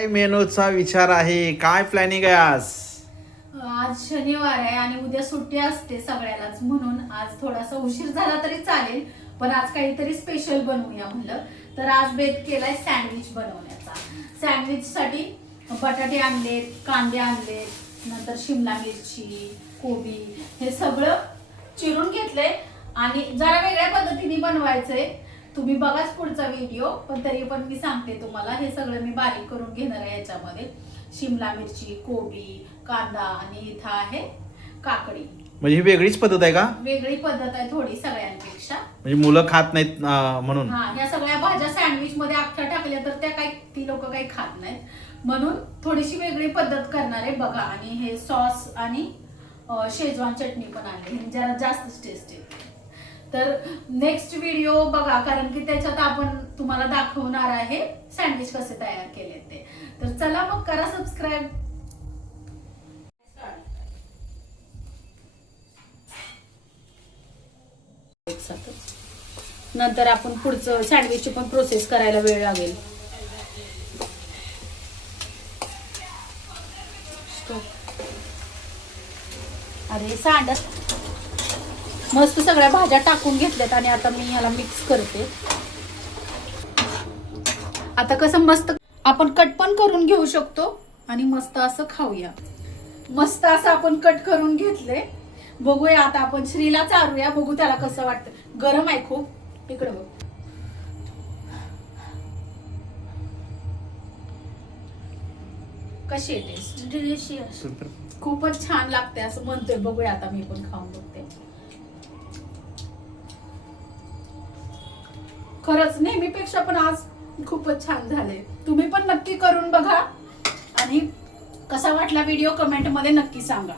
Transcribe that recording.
काय मेनूचा विचार आहे? काय प्लॅनिंग आहे आज? आज शनिवार आहे आणि उद्या सुट्टी असते सगळ्यालाच, म्हणून आज थोडासा उशीर झाला तरी चालेल, पण आज काहीतरी स्पेशल बनवूया म्हणलं. तर आज बेत केलाय सँडविच बनवण्याचा. सँडविच साठी बटाटे आणलेत, कांदे आणलेत, नंतर शिमला मिरची, कोबी हे सगळं चिरून घेतलंय आणि जरा वेगळ्या पद्धतीने बनवायचंय. तुम्ही बघाच पुढचा व्हिडिओ, पण तरी पण मी सांगते तुम्हाला, हे सगळं मी बारीक करून घेणार आहे. याच्यामध्ये शिमला मिरची, कोबी, कांदा आणि इथं आहे काकडी. म्हणजे ही वेगळीच पद्धत आहे का? वेगळी पद्धत आहे थोडी सगळ्यांपेक्षा. म्हणजे मुलं खात नाहीत म्हणून? हा, ह्या सगळ्या भाज्या सँडविच मध्ये अख्ख्या टाकल्या तर त्या काही ती लोक काही खात नाहीत, म्हणून थोडीशी वेगळी पद्धत करणार आहे बघा. आणि हे सॉस आणि शेजवान चटणी पण आणली, म्हणजे जरा जास्तच टेस्टी. तर नेक्स्ट व्हिडिओ बघा, कारण की त्याच्यात आपण तुम्हाला दाखवणार आहे सँडविच कसे तयार केले ते. तर चला मग करा सबस्क्राईब. नंतर आपण पुढचं सँडविचची पण प्रोसेस करायला वेळ लागेल. अरे सांडस मस्त सगळ्या भाज्या टाकून घेतल्यात आणि आता मी ह्याला मिक्स करते. आता कसं मस्त आपण कट पण करून घेऊ शकतो आणि मस्त असं खाऊया. मस्त असं आपण कट करून घेतले. बघूया आता आपण श्रीला चारूया, बघू त्याला कसं वाटतं. गरम आहे खूप. इकडे बघ. कशी आहे टेस्ट? डिलिशियस. खूपच छान लागते असं म्हणतोय. बघूया आता मी पण खाऊन बघते. खरंच नेहमीपेक्षा पण आज खूपच छान झाले. तुम्ही पण नक्की करून बघा आणि कसा वाटला व्हिडिओ कमेंट मध्ये नक्की सांगा.